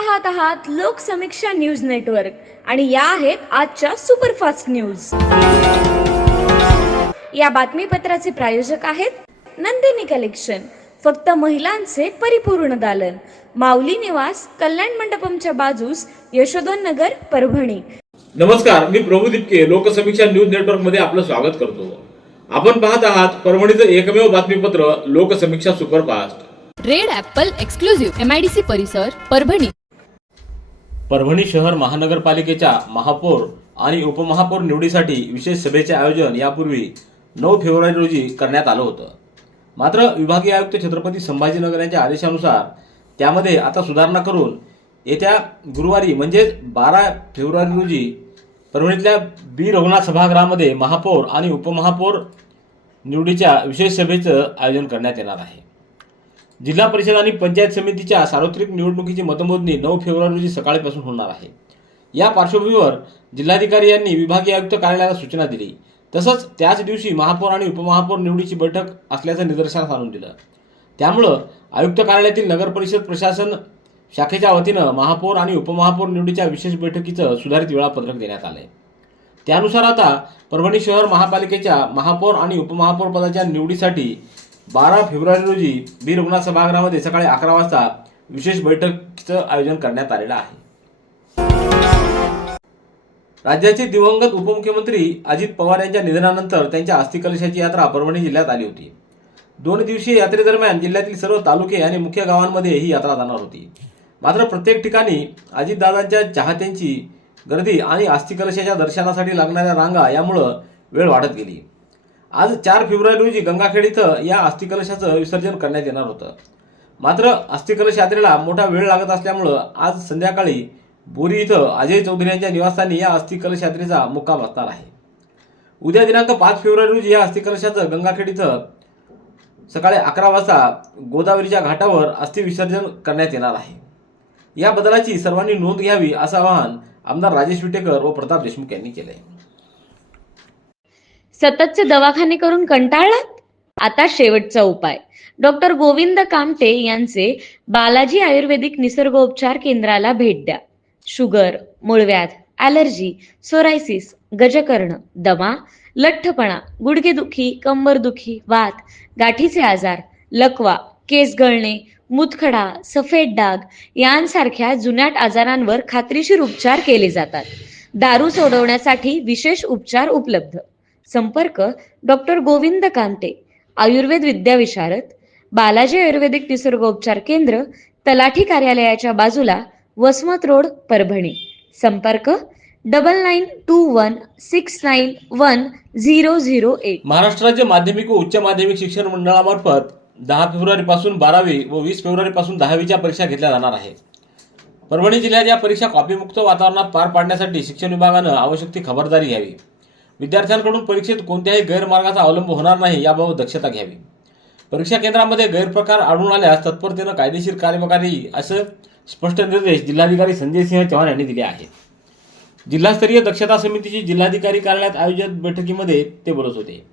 पाहत आहात Loksamiksha news network आणि या आहेत आजच्या सुपरफास्ट न्यूज। या बातमीपत्राचे प्रायोजक आहेत नंदिनी कलेक्शन, फक्त महिलांचे परिपूर्ण दालन, माऊली निवास, कल्याण मंडपमच्या बाजूस, यशोधन नगर, परभणी। नमस्कार, मी प्रभू दिपके लोकसमीक्षा न्यूज नेटवर्क मध्ये आपलं स्वागत करतो। आपण पाहत आहात परभणीचं एकमेव बातमीपत्र Loksamiksha superfast. Red Apple exclusive MIDC परिसर परभणी। परभणी शहर महानगरपालिकेच्या महापौर आणि उपमहापौर निवडीसाठी विशेष सभेचे आयोजन यापूर्वी 9 फेब्रुवारी रोजी करण्यात आलं होतं। मात्र विभागीय आयुक्त छत्रपती संभाजीनगर यांच्या आदेशानुसार त्यामध्ये आता सुधारणा करून येत्या गुरुवारी म्हणजे 12 फेब्रुवारी रोजी परभणीतल्या बी रघुनाथ सभागृहामध्ये महापौर आणि उपमहापौर निवडीच्या विशेष सभेचं आयोजन करण्यात येणार आहे। जिल्हा परिषद आणि पंचायत समितीच्या सार्वत्रिक निवडणुकीची मतमोजणी 9 फेब्रुवारी रोजी सकाळपासून होणार आहे। या पार्श्वभूमीवर जिल्हाधिकारी यांनी विभागीय आयुक्त कार्यालयाला सूचना दिली। तसंच त्याच दिवशी महापौर आणि उपमहापौर निवडीची बैठक असल्याचं निदर्शनास आणून दिलं। त्यामुळं आयुक्त कार्यालयातील नगर परिषद प्रशासन शाखेच्या वतीनं महापौर आणि उपमहापौर निवडीच्या विशेष बैठकीचं सुधारित वेळापत्रक देण्यात आलंय। त्यानुसार आता परभणी शहर महापालिकेच्या महापौर आणि उपमहापौर पदाच्या निवडीसाठी 12 फेब्रुवारी रोजी बी रघुनाथ सभागृहामध्ये सकाळी 11 वाजता विशेष बैठकीचं आयोजन करण्यात आलेलं आहे। राज्याचे दिवंगत उपमुख्यमंत्री अजित पवार यांच्या निधनानंतर त्यांच्या अस्थि कलशाची यात्रा परभणी जिल्ह्यात आली होती। 2 दिवसीय यात्रेदरम्यान जिल्ह्यातील सर्व तालुके आणि मुख्य गावांमध्ये ही यात्रा जाणार होती। मात्र प्रत्येक ठिकाणी अजितदादांच्या चाहत्यांची गर्दी आणि अस्थि कलशाच्या दर्शनासाठी लागणाऱ्या रांगा यामुळे वेळ वाढत गेली। आज 4 फेब्रुवारी रोजी गंगाखेड इथं या अस्थि कलशाचं विसर्जन करण्यात येणार होतं। मात्र अस्थि कलश यात्रेला मोठा वेळ लागत असल्यामुळे आज संध्याकाळी बोरी इथं अजय चौधरी यांच्या निवासस्थानी या अस्थि कलश यात्रेचा मुक्काम असणार आहे। उद्या दिनांक 5 फेब्रुवारी रोजी या अस्थि कलशाचं गंगाखेड इथं सकाळी 11 वाजता गोदावरीच्या घाटावर अस्थि विसर्जन करण्यात येणार आहे। या बदलाची सर्वांनी नोंद घ्यावी असं आवाहन आमदार राजेश विटेकर व प्रताप देशमुख यांनी केलंय। सततचे दवाखाने करून कंटाळलात? आता शेवटचा उपाय। डॉक्टर गोविंद कामटे यांचे बालाजी आयुर्वेदिक निसर्गोपचार केंद्राला भेट द्या। शुगर, मूळव्याध, ॲलर्जी, सोरायसिस, गजकर्ण, दमा, लठ्ठपणा, गुडघेदुखी, कंबरदुखी, वात, गाठीचे आजार, लकवा, केस गळणे, मूतखडा, सफेद डाग यांसारख्या जुनाट आजारांवर खात्रीशीर उपचार केले जातात। दारू सोडवण्यासाठी विशेष उपचार उपलब्ध। संपर्क डॉक्टर गोविंद कामटे, आयुर्वेद विद्याविशारद, बालाजी आयुर्वेदिक निसर्गोपचार केंद्र, तलाठी कार्यालयाच्या बाजूला, वसमत रोड, परभणी। संपर्क 9921691008। महाराष्ट्र राज्य माध्यमिक व उच्च माध्यमिक शिक्षण मंडळामार्फत 10 फेब्रुवारी पासून 12वी व 20 फेब्रुवारी पासून 10वीच्या परीक्षा घेतल्या जाणार आहेत। परभणी जिल्ह्यात या परीक्षा कॉपीमुक्त वातावरणात पार पाडण्यासाठी शिक्षण विभागानं आवश्यक ती खबरदारी घ्यावी। विद्यार्थ्यांकडून परीक्षेत कोणत्याही गैरमार्गाचा अवलंब होणार नाही याबाबत दक्षता घ्यावी। परीक्षा केंद्रामध्ये गैरप्रकार आढळून आल्यास तत्परतेनं कायदेशीर कार्यवाही असं स्पष्ट निर्देश जिल्हाधिकारी संजय सिंह चव्हाण यांनी दिले आहेत। जिल्हास्तरीय दक्षता समितीची जिल्हाधिकारी कार्यालयात आयोजित बैठकीमध्ये ते बोलत होते।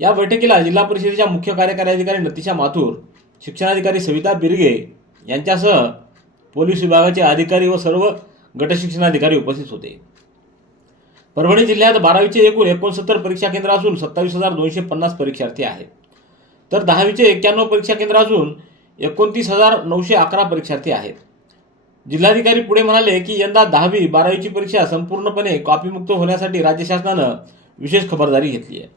या बैठकीला जिल्हा परिषदेच्या मुख्य कार्यकारी अधिकारी नतिशा माथुर, शिक्षणाधिकारी सविता बिरगे यांच्यासह पोलीस विभागाचे अधिकारी व सर्व गटशिक्षणाधिकारी उपस्थित होते। परभणी जिल्ह्यात 12वीचे एकूण 69 परीक्षा केंद्र असून 27,250 परीक्षार्थी आहेत। तर 10वीचे 91 परीक्षा केंद्र असून 29,911 परीक्षार्थी आहेत। जिल्हाधिकारी पुढे म्हणाले की यंदा 10वी 12वीची परीक्षा संपूर्णपणे कॉपीमुक्त होण्यासाठी राज्य शासनानं विशेष खबरदारी घेतली आहे।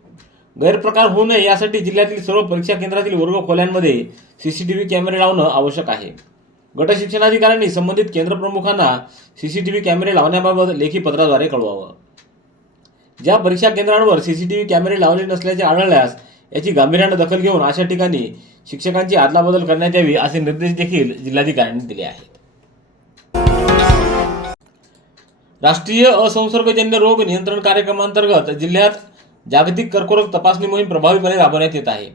गैरप्रकार होऊ नये यासाठी जिल्ह्यातील सर्व परीक्षा केंद्रातील वर्ग खोल्यांमध्ये CCTV कॅमेरे लावणं आवश्यक आहे। गट शिक्षणाधिकाऱ्यांनी संबंधित केंद्र प्रमुखांना CCTV कॅमेरे लावण्याबाबत लेखी पत्राद्वारे कळवावं। ज्या परीक्षा केंद्रांवर CCTV कॅमेरे लावले नसल्याचे आढळल्यास याची गांभीर्याने दखल घेऊन अशा ठिकाणी शिक्षकांची अदलाबदल करण्यात यावी असे निर्देश देखील जिल्हाधिकाऱ्यांनी दिले आहेत। राष्ट्रीय असंसर्गजन्य रोग नियंत्रण कार्यक्रमांतर्गत जिल्ह्यात जागतिक कर्करोग तपासणी मोहीम प्रभावीपणे राबवण्यात येत आहे।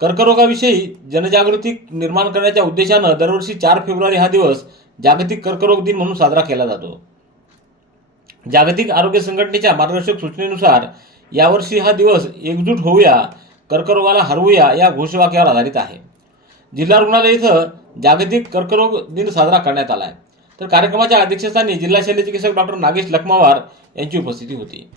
कर्करोगाविषयी जनजागृती निर्माण करण्याच्या उद्देशानं दरवर्षी 4 फेब्रुवारी हा दिवस जागतिक कर्करोग दिन म्हणून साजरा केला जातो। जागतिक आरोग्य संघटनेच्या मार्गदर्शक सूचनेनुसार यावर्षी हा दिवस एकजूट होऊया, कर्करोगाला हरवूया या घोषवाक्यावर आधारित आहे। जिल्हा रुग्णालय इथं जागतिक कर्करोग दिन साजरा करण्यात आला आहे। तर कार्यक्रमाच्या अध्यक्षस्थानी जिल्हा शल्यचिकित्सक डॉक्टर नागेश लखमावार यांची उपस्थिती होती.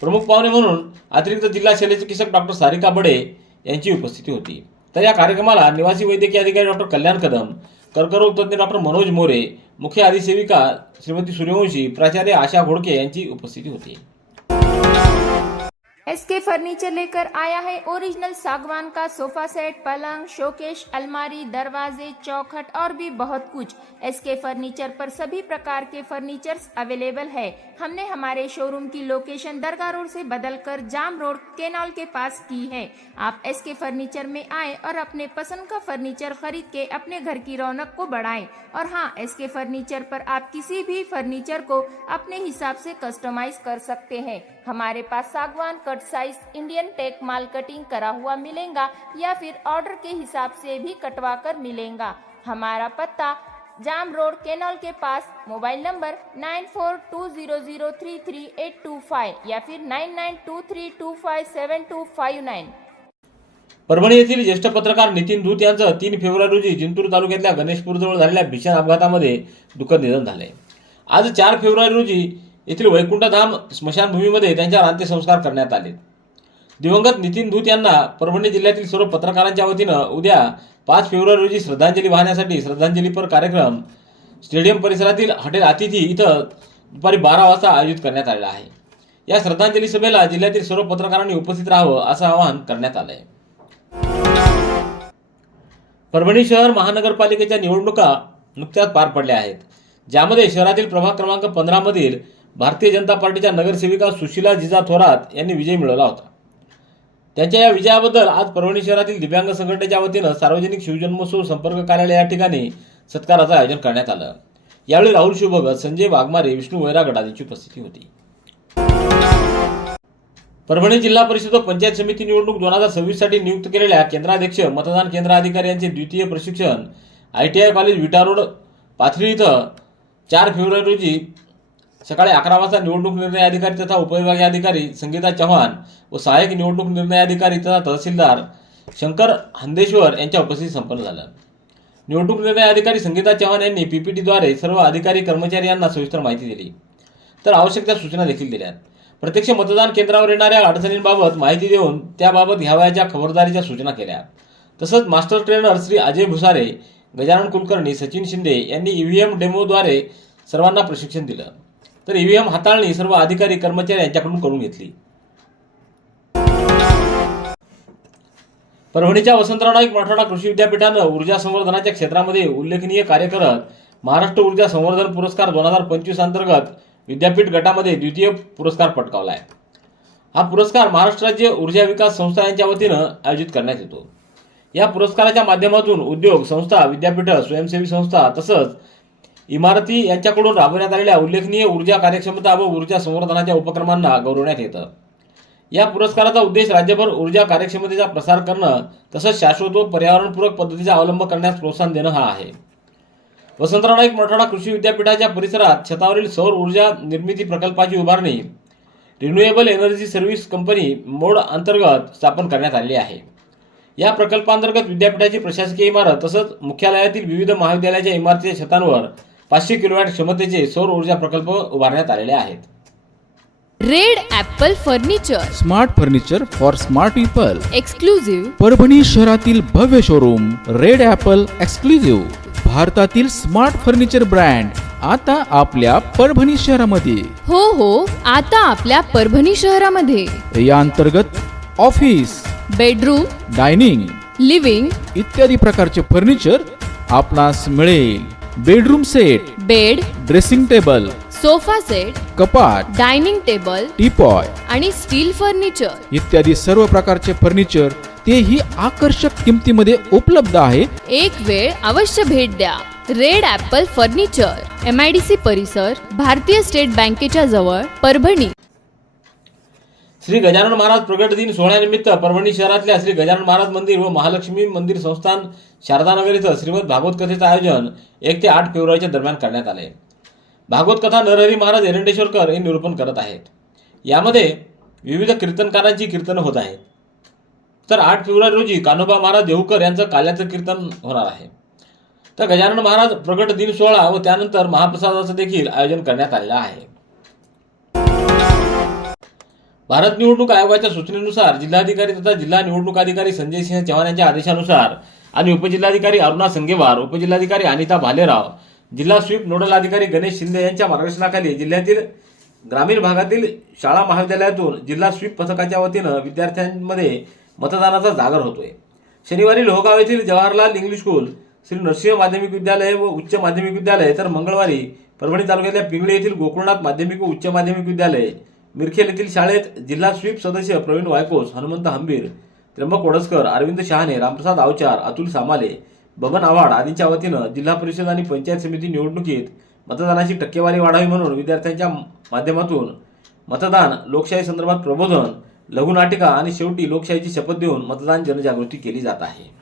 प्रमुख पाहुणे म्हणून अतिरिक्त जिल्हा शल्यचिकित्सक डॉक्टर सारिका बडे यांची उपस्थिती होती. तर या कार्यक्रमाला निवासी वैद्यकीय अधिकारी डॉक्टर कल्याण कदम, कर्करोग तज्ज्ञ डॉक्टर मनोज मोरे, मुख्य अधिसेविका श्रीमती सूर्यवंशी, प्राचार्य आशा घोडके यांची उपस्थिती होती. एसके फर्नीचर लेकर आया है ओरिजिनल सागवान का सोफा सेट, पलंग, शोकेश, अलमारी, दरवाजे, चौखट और भी बहुत कुछ। एसके फर्नीचर पर सभी प्रकार के फर्नीचर्स अवेलेबल है। हमने हमारे शोरूम की लोकेशन दरगाह रोड से बदलकर जाम रोड केनाल के पास की है। आप एसके फर्नीचर में आए और अपने पसंद का फर्नीचर खरीद के अपने घर की रौनक को बढ़ाएं। और हाँ, एसके फर्नीचर पर आप किसी भी फर्नीचर को अपने हिसाब से कस्टमाइज कर सकते हैं। हमारे पास सागवान कट साइज इंडियन टेक माल कटिंग करा हुआ मिलेगा या फिर ऑर्डर के हिसाब से भी कटवा कर मिलेगा। हमारा पत्ता जाम रोड केनॉल के पास। मोबाइल नंबर 9420033825 या फिर 9923257259। परभणी येथील ज्येष्ठ पत्रकार नितीन धूत यांचं 3 फेब्रुवारी रोजी जिंतूर तालुक्यातल्या गणेशपूरजवळ झालेल्या भीषण अपघातामध्ये दुःखद निधन झाले. आज 4 फेब्रुवारी रोजी येथील वैकुंठधाम स्मशानभूमीमध्ये त्यांच्यावर अंत्यसंस्कार करण्यात आले. दिवंगत नितीन धूत यांना परभणी जिल्ह्यातील सर्व पत्रकारांच्या वतीनं उद्या 5 फेब्रुवारी रोजी श्रद्धांजली वाहण्यासाठी श्रद्धांजलीपर कार्यक्रम स्टेडियम परिसरातील हॉटेल अतिथी इथं दुपारी 12 वाजता आयोजित करण्यात आलेला आहे. या श्रद्धांजली सभेला जिल्ह्यातील सर्व पत्रकारांनी उपस्थित राहावं असं आवाहन करण्यात आलंय. परभणी शहर महानगरपालिकेच्या निवडणुका नुकत्याच पार पडल्या आहेत, ज्यामध्ये शहरातील प्रभाग क्रमांक 15 मधील भारतीय जनता पार्टीच्या नगरसेविका सुशीला जिजा थोरात यांनी विजय मिळवला होता. त्यांच्या या विजयाबद्दल आज परभणी शहरातील दिव्यांग संघटनेच्या वतीनं सार्वजनिक शिवजन्मोत्सव संपर्क कार्यालय या ठिकाणी सत्काराचं आयोजन करण्यात आलं. यावेळी राहुल शुभगत, संजय वाघमारे, विष्णू वैरागड यांची उपस्थिती होती. परभणी जिल्हा परिषद व पंचायत समिती निवडणूक 2026 साठी नियुक्त केलेल्या केंद्राध्यक्ष मतदान केंद्र अधिकारी यांचे द्वितीय प्रशिक्षण ITI कॉलेज विटा रोड पाथरी इथं 4 फेब्रुवारी रोजी सकाळी 11 वाजता निवडणूक निर्णय अधिकारी तथा उपविभागीय अधिकारी संगीता चव्हाण व सहाय्यक निवडणूक निर्णय अधिकारी तथा तहसीलदार शंकर हंदेश्वर यांच्या उपस्थितीत संपन्न झालं. निवडणूक निर्णय अधिकारी संगीता चव्हाण यांनी PPTद्वारे सर्व अधिकारी कर्मचारी यांना सविस्तर माहिती दिली, तर आवश्यक त्या सूचना देखील दिल्या. प्रत्यक्ष मतदान केंद्रावर येणाऱ्या अडचणींबाबत माहिती देऊन त्याबाबत घ्यावयाच्या खबरदारीच्या सूचना केल्या. तसंच मास्टर ट्रेनर श्री अजय भुसारे, गजानन कुलकर्णी, सचिन शिंदे यांनी EVM डेमोद्वारे सर्वांना प्रशिक्षण दिलं, तर EVM हाताळणी सर्व अधिकारी कर्मचारी यांच्याकडून करून घेतली. परभणीच्या वसंतराव नाईक मराठवाडा कृषी विद्यापीठानं ऊर्जा संवर्धनाच्या क्षेत्रामध्ये उल्लेखनीय कार्य करत महाराष्ट्र ऊर्जा संवर्धन पुरस्कार 2025 अंतर्गत विद्यापीठ गटामध्ये द्वितीय पुरस्कार पटकावला आहे. हा पुरस्कार महाराष्ट्र राज्य ऊर्जा विकास संस्था यांच्या वतीनं आयोजित करण्यात येतो. या पुरस्काराच्या माध्यमातून उद्योग संस्था, विद्यापीठ, स्वयंसेवी संस्था तसंच इमारती यांच्याकडून राबवण्यात आलेल्या उल्लेखनीय ऊर्जा कार्यक्षमता व ऊर्जा संवर्धनाच्या उपक्रमांना गौरवण्यात येतं. या पुरस्काराचा उद्देश राज्यभर ऊर्जा कार्यक्षमतेचा प्रसार करणं तसंच शाश्वत व पर्यावरणपूरक पद्धतीचा अवलंब करण्यास प्रोत्साहन देणं हा आहे. वसंतराव नाईक मराठवाडा कृषी विद्यापीठाच्या परिसरात छतावरील सौर ऊर्जा निर्मिती प्रकल्पाची उभारणी रिन्युएबल एनर्जी सर्व्हिस कंपनी मोड अंतर्गत स्थापन करण्यात आली आहे. या प्रकल्पांतर्गत विद्यापीठाची प्रशासकीय इमारत तसंच मुख्यालयातील विविध महाविद्यालयाच्या इमारतीच्या छतांवर 500 किलोवॅट क्षमतेचे सौर ऊर्जा प्रकल्प उभारण्यात आलेले आहेत. Red Apple furniture, smart furniture for smart people. Exclusive Parbhani शहरातील भव्य शोरूम रेड ॲपल एक्सक्लुझिव्ह, भारतातील स्मार्ट फर्निचर ब्रँड आता आपल्या परभणी शहरामध्ये. हो, आता आपल्या परभणी शहरामध्ये. या अंतर्गत ऑफिस, बेडरूम, डायनिंग, लिव्हिंग इत्यादी प्रकारचे फर्निचर आपणास मिळेल. Bedroom set, bed, dressing table, sofa set, कपाट, डायनिंग टेबल टीपॉय आणि स्टील फर्निचर इत्यादी सर्व प्रकारचे फर्निचर तेही आकर्षक किमतीमध्ये उपलब्ध आहे. एक वेळ अवश्य भेट द्या. रेड ॲपल फर्निचर, MIDC परिसर, भारतीय स्टेट बँकेच्या जवळ, परभणी. श्री गजानन महाराज प्रगट दिन सोहळ्यानिमित्त परभणी शहरातल्या श्री गजानन महाराज मंदिर व महालक्ष्मी मंदिर संस्थान शारदानगर इथं श्रीमद भागवत कथेचं आयोजन 1 ते 8 फेब्रुवारीच्या दरम्यान करण्यात आले. भागवत कथा नरहरी महाराज एरंडेश्वरकर हे निरूपण करत आहेत. यामध्ये विविध कीर्तनकारांची कीर्तनं होत आहेत. तर 8 फेब्रुवारी रोजी कान्होबा महाराज देहूकर यांचं काल्याचं कीर्तन होणार आहे. तर गजानन महाराज प्रगट दिन सोहळा व त्यानंतर महाप्रसादाचं देखील आयोजन करण्यात आलेलं आहे. भारत निवडणूक आयोगाच्या सूचनेनुसार जिल्हाधिकारी तथा जिल्हा निवडणूक अधिकारी संजय सिंह चव्हाण यांच्या आदेशानुसार आणि उपजिल्हाधिकारी अरुणा संगेवार, उपजिल्हाधिकारी अनिता भालेराव, जिल्हा स्वीप नोडल अधिकारी गणेश शिंदे यांच्या मार्गदर्शनाखाली जिल्ह्यातील ग्रामीण भागातील शाळा महाविद्यालयातून जिल्हा स्वीप पथकाच्या वतीनं विद्यार्थ्यांमध्ये मतदानाचा जागर होतोय. शनिवारी लोहगाव येथील जवाहरलाल इंग्लिश स्कूल, श्री नरसिंह माध्यमिक विद्यालय व उच्च माध्यमिक विद्यालय, तर मंगळवारी परभणी तालुक्यातल्या पिंगळे येथील गोकुळनाथ माध्यमिक व उच्च माध्यमिक विद्यालय, मिरखेल येथील शाळेत जिल्हा स्वीप सदस्य प्रवीण वायकोस, हनुमंत हंबीर, त्र्यंबक वडसकर, अरविंद शहाणे, रामप्रसाद आवचार, अतुल सामाले, बबन आव्हाड आदींच्या वतीनं जिल्हा परिषद आणि पंचायत समिती निवडणुकीत मतदानाची टक्केवारी वाढावी म्हणून विद्यार्थ्यांच्या माध्यमातून मतदान, लोकशाही संदर्भात प्रबोधन, लघुनाटिका आणि शेवटी लोकशाहीची शपथ देऊन मतदान जनजागृती केली जात आहे.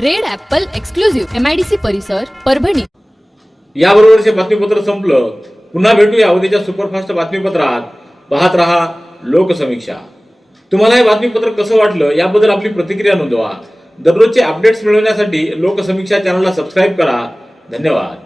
रेड ॲपल एक्सक्लुझिव्ह MIDC परिसर परभणी. याबरोबरचे बातमीपत्र संपलं. पुन्हा भेटूया उद्याच्या सुपरफास्ट बातमीपत्रात. पाहत रहा लोकसमीक्षा. तुम्हाला हे बातमीपत्र कसं वाटलं याबद्दल आपली प्रतिक्रिया नोंदवा. दररोजचे अपडेट्स मिळवण्यासाठी लोकसमीक्षा चॅनलला सबस्क्राईब करा. धन्यवाद.